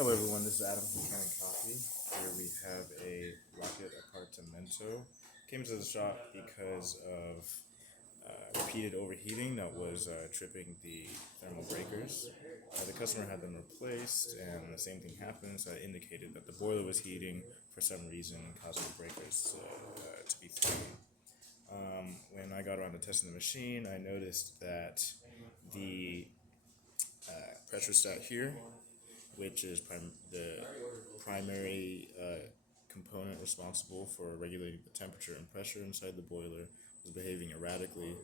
Hello everyone, this is Adam from Kanen Coffee. Here we have a rocket Appartamento. Came to the shop because of repeated overheating that was tripping the thermal breakers. The customer had them replaced and the same thing happened, so it indicated that the boiler was heating for some reason, causing the breakers to be thrown. When I got around to testing the machine, I noticed that the pressurestat here, which is the primary component responsible for regulating the temperature and pressure inside the boiler, was behaving erratically.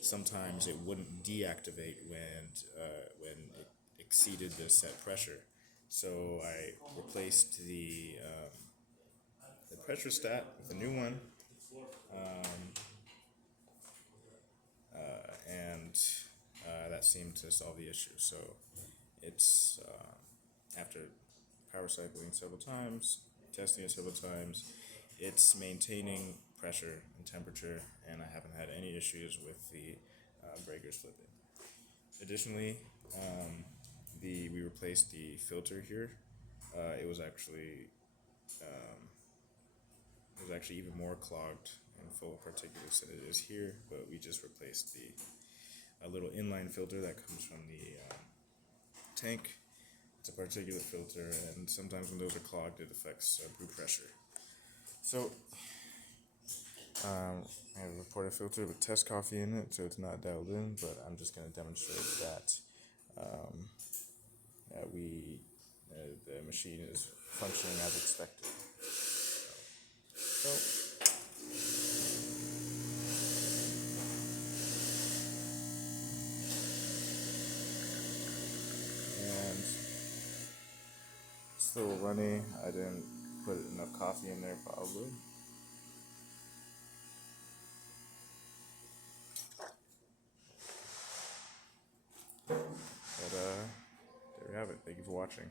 Sometimes it wouldn't deactivate when it exceeded the set pressure. So I replaced the pressure stat with a new one, and that seemed to solve the issue. So it's after power cycling several times, testing it several times, it's maintaining pressure and temperature, and I haven't had any issues with the breakers flipping. Additionally, we replaced the filter here. It was actually even more clogged and full of particulates than it is here, but we just replaced the a little inline filter that comes from the tank. It's a particulate filter, and sometimes when those are clogged, it affects brew pressure. So, I have a reported filter with test coffee in it, so it's not dialed in, but I'm just going to demonstrate that the machine is functioning as expected. So, and it's still runny. I didn't put enough coffee in there, probably. But there we have it. Thank you for watching.